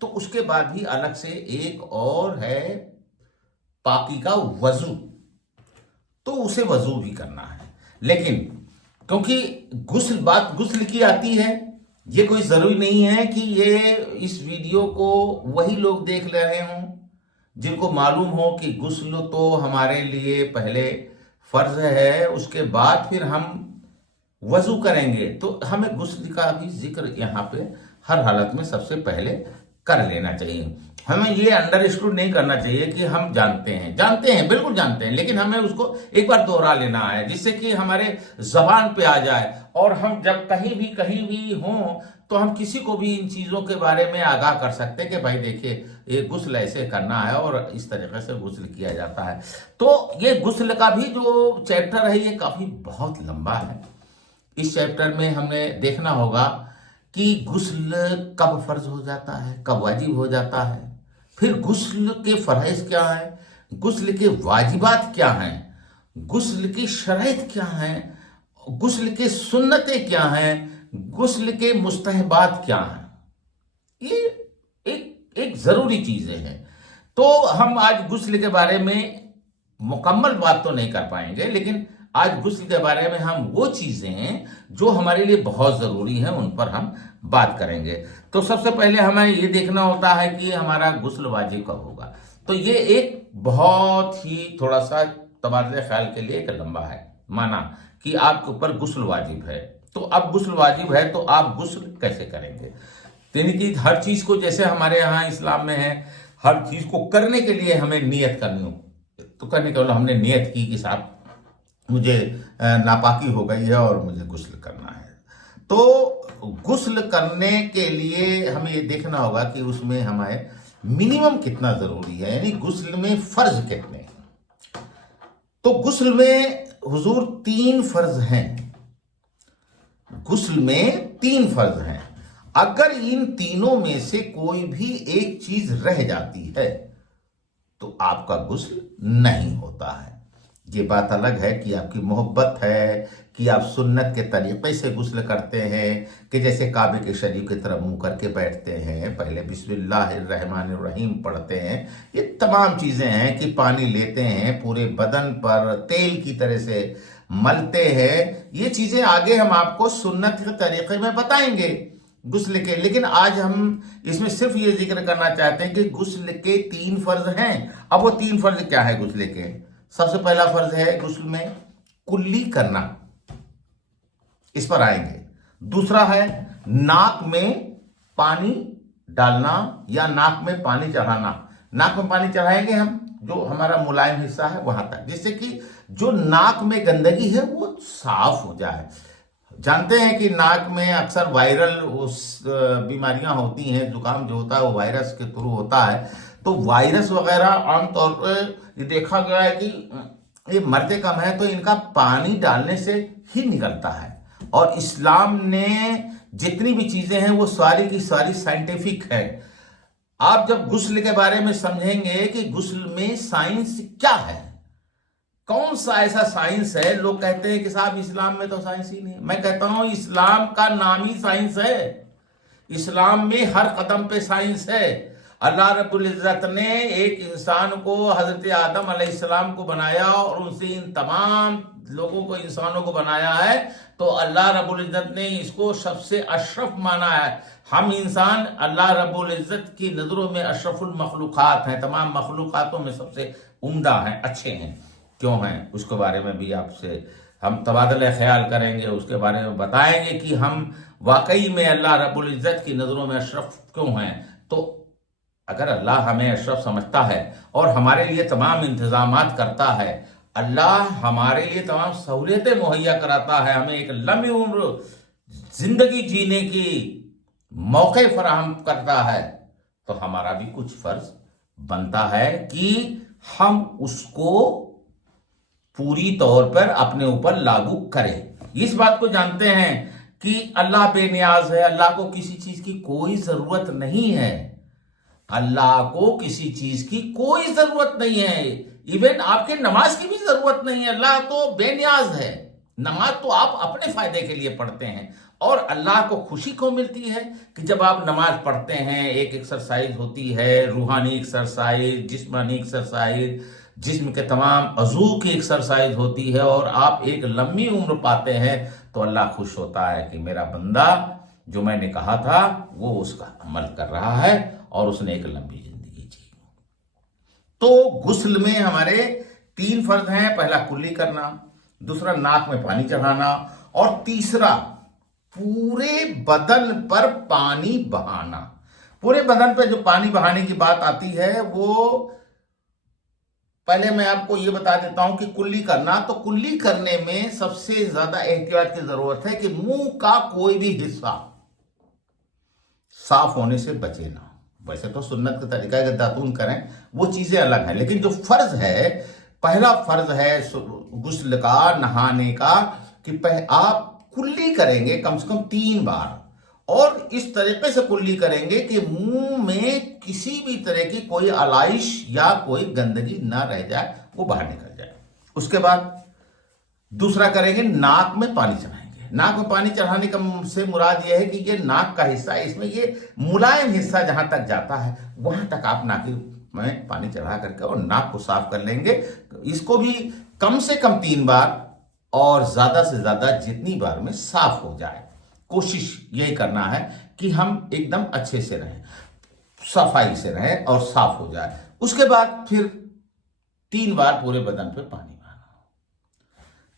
تو اس کے بعد بھی الگ سے ایک اور ہے پاکی کا وضو، تو اسے وضو بھی کرنا ہے۔ لیکن کیونکہ بات غسل کی آتی ہے، یہ کوئی ضروری نہیں ہے کہ یہ اس ویڈیو کو وہی لوگ دیکھ رہے ہوں جن کو معلوم ہو کہ غسل تو ہمارے لیے پہلے فرض ہے، اس کے بعد پھر ہم وضو کریں گے۔ تو ہمیں غسل کا بھی ذکر یہاں پہ ہر حالت میں سب سے پہلے کر لینا چاہیے۔ ہمیں یہ انڈر اسٹوڈ نہیں کرنا چاہیے کہ ہم جانتے ہیں، بالکل جانتے ہیں، لیکن ہمیں اس کو ایک بار دوہرا لینا ہے جس سے کہ ہمارے زبان پہ آ جائے، اور ہم جب کہیں بھی ہوں تو ہم کسی کو بھی ان چیزوں کے بارے میں آگاہ کر سکتے کہ بھائی دیکھیے یہ غسل ایسے کرنا ہے اور اس طریقے سے غسل کیا جاتا ہے۔ تو یہ غسل کا بھی جو چیپٹر ہے یہ کافی بہت لمبا ہے۔ اس چیپٹر میں ہم نے دیکھنا ہوگا کہ غسل کب فرض ہو جاتا ہے، کب واجب ہو جاتا ہے، پھر غسل کے فرائض کیا ہیں، غسل کے واجبات کیا ہیں، غسل کی شرائط کیا ہیں، غسل کے سنتیں کیا ہیں، غسل کے مستحبات کیا ہیں۔ یہ ایک ضروری چیزیں ہیں۔ تو ہم آج غسل کے بارے میں مکمل بات تو نہیں کر پائیں گے، لیکن آج غسل کے بارے میں ہم وہ چیزیں ہیں جو ہمارے لیے بہت ضروری ہیں، ان پر ہم بات کریں گے۔ تو سب سے پہلے ہمیں یہ دیکھنا ہوتا ہے کہ ہمارا غسل واجب کب ہوگا۔ تو یہ ایک بہت ہی تھوڑا سا تبادلہ خیال کے لیے ایک لمبا ہے مانا کہ آپ کے اوپر غسل واجب ہے۔ تو اب غسل واجب ہے تو آپ غسل کیسے کریں گے؟ یعنی کہ ہر چیز کو جیسے ہمارے یہاں اسلام میں ہے، ہر چیز کو کرنے کے لیے ہمیں نیت کرنی ہو، تو کرنے کے لیے ہم نے نیت کی کہ صاحب مجھے ناپاکی ہو گئی ہے اور مجھے غسل کرنا ہے۔ تو غسل کرنے کے لیے ہمیں یہ دیکھنا ہوگا کہ اس میں ہمیں منیمم کتنا ضروری ہے، یعنی غسل میں فرض کتنے ہیں۔ تو غسل میں حضور 3 فرض ہیں، غسل میں 3 فرض ہیں۔ اگر ان تینوں میں سے کوئی بھی ایک چیز رہ جاتی ہے تو آپ کا غسل نہیں ہوتا ہے۔ یہ بات الگ ہے کہ آپ کی محبت ہے کہ آپ سنت کے طریقے سے غسل کرتے ہیں، کہ جیسے کعبے کے شریف کی طرف منہ کر کے بیٹھتے ہیں، پہلے بسم اللہ الرحمن الرحیم پڑھتے ہیں۔ یہ تمام چیزیں ہیں کہ پانی لیتے ہیں، پورے بدن پر تیل کی طرح سے ملتے ہیں۔ یہ چیزیں آگے ہم آپ کو سنت کے طریقے میں بتائیں گے غسل کے، لیکن آج ہم اس میں صرف یہ ذکر کرنا چاہتے ہیں کہ غسل کے 3 فرض ہیں۔ اب وہ 3 فرض کیا ہے غسل کے؟ سب سے پہلا فرض ہے غسل میں کلی کرنا، اس پر آئیں گے۔ دوسرا ہے ناک میں پانی ڈالنا یا ناک میں پانی چڑھانا۔ ناک میں پانی چڑھائیں گے ہم جو ہمارا ملائم حصہ ہے وہاں تک، جس سے کہ جو ناک میں گندگی ہے وہ صاف ہو جائے۔ جانتے ہیں کہ ناک میں اکثر وائرل بیماریاں ہوتی ہیں، زکام جو ہوتا ہے وہ وائرس کے تھرو ہوتا ہے۔ تو وائرس وغیرہ عام طور پر یہ دیکھا گیا ہے کہ یہ مرتے کم ہے، تو ان کا پانی ڈالنے سے ہی نکلتا ہے۔ اور اسلام نے جتنی بھی چیزیں ہیں وہ ساری کی ساری سائنٹیفک ہے۔ آپ جب غسل کے بارے میں سمجھیں گے کہ غسل میں سائنس کیا ہے، کون سا ایسا سائنس ہے، لوگ کہتے ہیں کہ صاحب اسلام میں تو سائنس ہی نہیں۔ میں کہتا ہوں اسلام کا نام ہی سائنس ہے۔ اسلام میں ہر قدم پہ سائنس ہے۔ اللہ رب العزت نے ایک انسان کو، حضرت آدم علیہ السلام کو بنایا اور ان سے ان تمام لوگوں کو، انسانوں کو بنایا ہے، تو اللہ رب العزت نے اس کو سب سے اشرف مانا ہے۔ ہم انسان اللہ رب العزت کی نظروں میں اشرف المخلوقات ہیں، تمام مخلوقاتوں میں سب سے عمدہ ہیں، اچھے ہیں۔ کیوں ہیں اس کے بارے میں بھی آپ سے ہم تبادلہ خیال کریں گے، اس کے بارے میں بتائیں گے کہ ہم واقعی میں اللہ رب العزت کی نظروں میں اشرف کیوں ہیں۔ تو اگر اللہ ہمیں اشرف سمجھتا ہے اور ہمارے لیے تمام انتظامات کرتا ہے، اللہ ہمارے لیے تمام سہولتیں مہیا کراتا ہے، ہمیں ایک لمبی عمر زندگی جینے کی موقع فراہم کرتا ہے، تو ہمارا بھی کچھ فرض بنتا ہے کہ ہم اس کو پوری طور پر اپنے اوپر لاگو کریں۔ اس بات کو جانتے ہیں کہ اللہ بے نیاز ہے، اللہ کو کسی چیز کی کوئی ضرورت نہیں ہے، اللہ کو کسی چیز کی کوئی ضرورت نہیں ہے، ایون آپ کے نماز کی بھی ضرورت نہیں ہے۔ اللہ تو بے نیاز ہے، نماز تو آپ اپنے فائدے کے لیے پڑھتے ہیں، اور اللہ کو خوشی کو ملتی ہے کہ جب آپ نماز پڑھتے ہیں، ایک ایکسرسائز ہوتی ہے، روحانی ایکسرسائز، جسمانی ایکسرسائز، جسم کے تمام عضو کی ایکسرسائز ہوتی ہے، اور آپ ایک لمبی عمر پاتے ہیں، تو اللہ خوش ہوتا ہے کہ میرا بندہ جو میں نے کہا تھا وہ اس کا عمل کر رہا ہے اور اس نے ایک لمبی زندگی جی۔ تو غسل میں ہمارے 3 فرض ہیں، پہلا کلی کرنا، دوسرا ناک میں پانی چڑھانا، اور تیسرا پورے بدن پر پانی بہانا۔ پورے بدن پہ جو پانی بہانے کی بات آتی ہے وہ پہلے میں آپ کو یہ بتا دیتا ہوں کہ کلی کرنا، تو کلی کرنے میں سب سے زیادہ احتیاط کی ضرورت ہے کہ منہ کا کوئی بھی حصہ صاف ہونے سے بچے نہ۔ ویسے تو سنت کا طریقہ ہے کہ داتون کریں، وہ چیزیں الگ ہیں، لیکن جو فرض ہے، پہلا فرض ہے غسل کا، نہانے کا، کہ آپ کلی کریں گے کم سے کم 3 بار، اور اس طریقے سے کلی کریں گے کہ منہ میں کسی بھی طرح کی کوئی علائش یا کوئی گندگی نہ رہ جائے، وہ باہر نکل جائے۔ اس کے بعد دوسرا کریں گے، ناک میں پانی چڑھائیں گے۔ ناک میں پانی چڑھانے کا سے مراد یہ ہے کہ یہ ناک کا حصہ ہے، اس میں یہ ملائم حصہ جہاں تک جاتا ہے وہاں تک آپ ناک میں پانی چڑھا کر کے اور ناک کو صاف کر لیں گے۔ اس کو بھی کم سے کم 3 بار اور زیادہ سے زیادہ جتنی بار میں صاف ہو جائے۔ کوشش یہی کرنا ہے کہ ہم ایک دم اچھے سے رہیں، صفائی سے رہیں اور صاف ہو جائے۔ اس کے بعد پھر 3 بار پورے بدن پہ پانی بہانا۔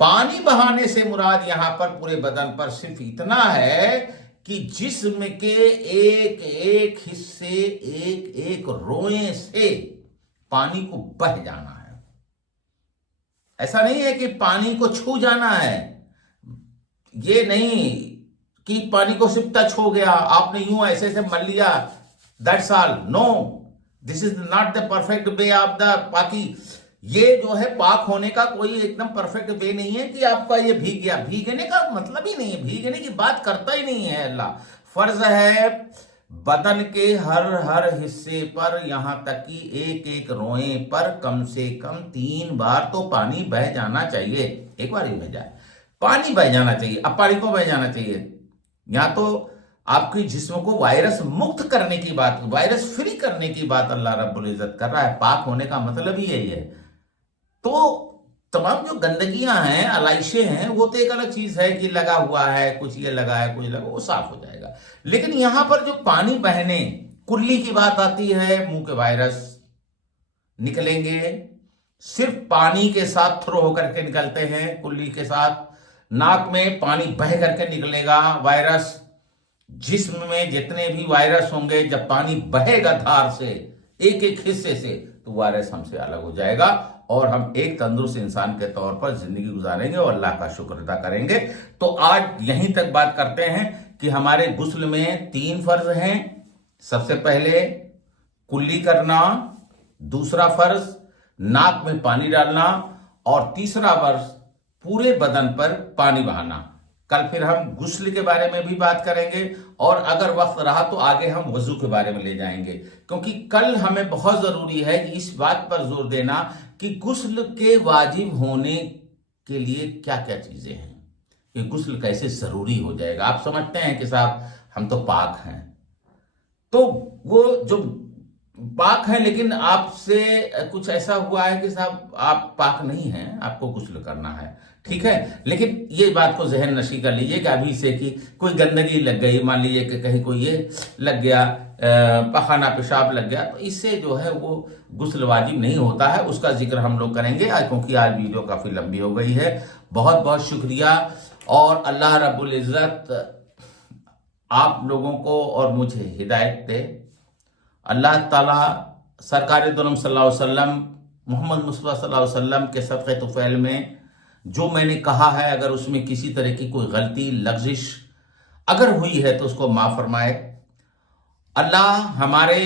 پانی بہانے سے مراد یہاں پر پورے بدن پر صرف اتنا ہے کہ جسم کے ایک ایک حصے، ایک ایک روئیں سے پانی کو بہہ جانا ہے۔ ایسا نہیں ہے کہ پانی کو چھو جانا ہے، یہ نہیں کہ پانی کو صرف ٹچ ہو گیا، آپ نے یوں ایسے ایسے مل لیا، that's all. No, this is not the perfect way of the پاکی۔ یہ جو ہے پاک ہونے کا کوئی ایک دم پرفیکٹ وے نہیں ہے کہ آپ کا یہ بھیگ گیا۔ بھیگنے کا مطلب ہی نہیں ہے، بھیگنے کی بات کرتا ہی نہیں ہے اللہ۔ فرض ہے بدن کے ہر حصے پر، یہاں تک کہ ایک ایک روئیں پر کم سے کم 3 بار تو پانی بہہ جانا چاہیے۔ ایک بار ہی بہ جائے، پانی بہ جانا چاہیے۔ اب پانی کو بہ جانا چاہیے، یا تو آپ کی جسم کو وائرس مکت کرنے کی بات، وائرس فری کرنے کی بات اللہ رب العزت کر رہا ہے۔ پاک ہونے کا مطلب ہی یہی ہے۔ تو تمام جو گندگیاں ہیں، علائشیں ہیں، وہ تو ایک الگ چیز ہے کہ لگا ہوا ہے، کچھ یہ لگا ہے، کچھ لگا، وہ صاف ہو جائے گا۔ لیکن یہاں پر جو پانی بہنے کلی کی بات آتی ہے، منہ کے وائرس نکلیں گے، صرف پانی کے ساتھ تھرو ہو کر کے نکلتے ہیں، کلی کے ساتھ۔ ناک میں پانی بہہ کر کے نکلے گا وائرس۔ جسم میں جتنے بھی وائرس ہوں گے، جب پانی بہے گا دھار سے، ایک ایک حصے سے، تو وائرس ہم سے الگ ہو جائے گا، اور ہم ایک تندرست انسان کے طور پر زندگی گزاریں گے اور اللہ کا شکر ادا کریں گے۔ تو آج یہیں تک بات کرتے ہیں کہ ہمارے غسل میں 3 فرض ہیں۔ سب سے پہلے کلی کرنا، دوسرا فرض ناک میں پانی ڈالنا، اور تیسرا فرض پورے بدن پر پانی بہانا۔ کل پھر ہم غسل کے بارے میں بھی بات کریں گے، اور اگر وقت رہا تو آگے ہم وضو کے بارے میں لے جائیں گے، کیونکہ کل ہمیں بہت ضروری ہے کہ اس بات پر زور دینا کہ غسل کے واجب ہونے کے لیے کیا کیا چیزیں ہیں، کہ غسل کیسے ضروری ہو جائے گا۔ آپ سمجھتے ہیں کہ صاحب ہم تو پاک ہیں، تو وہ جو پاک ہیں، لیکن آپ سے کچھ ایسا ہوا ہے کہ صاحب آپ پاک نہیں ہیں، آپ کو غسل کرنا ہے، ٹھیک ہے، لیکن یہ بات کو ذہن نشی کر لیجئے کہ ابھی سے کہ کوئی گندگی لگ گئی، مان لیجئے کہ کہیں کوئی یہ لگ گیا، پخانہ پیشاب لگ گیا، تو اس سے جو ہے وہ غسل واجب نہیں ہوتا ہے۔ اس کا ذکر ہم لوگ کریں گے کیونکہ آج ویڈیو کافی لمبی ہو گئی ہے۔ بہت بہت شکریہ، اور اللہ رب العزت آپ لوگوں کو اور مجھے ہدایت دے۔ اللہ تعالیٰ سرکار دو عالم صلی اللہ علیہ وسلم، محمد مصطفیٰ صلی اللہ علیہ وسلم کے صدقے طفیل میں جو میں نے کہا ہے، اگر اس میں کسی طرح کی کوئی غلطی، لغزش اگر ہوئی ہے تو اس کو معاف فرمائے۔ اللہ ہمارے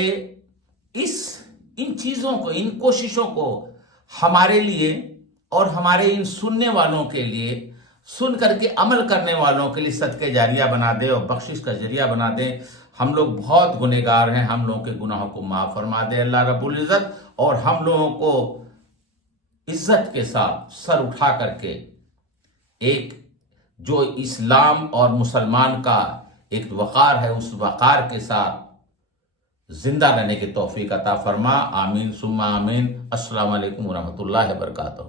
ان چیزوں کو، ان کوششوں کو ہمارے لیے اور ہمارے ان سننے والوں کے لیے، سن کر کے عمل کرنے والوں کے لیے صدقے جاریہ بنا دے اور بخشش کا ذریعہ بنا دے۔ ہم لوگ بہت گنہگار ہیں، ہم لوگوں کے گناہوں کو معاف فرما دے اللہ رب العزت، اور ہم لوگوں کو عزت کے ساتھ سر اٹھا کر کے ایک جو اسلام اور مسلمان کا ایک وقار ہے، اس وقار کے ساتھ زندہ رہنے کی توفیق عطا فرما۔ آمین ثم آمین۔ السلام علیکم ورحمۃ اللہ وبرکاتہ۔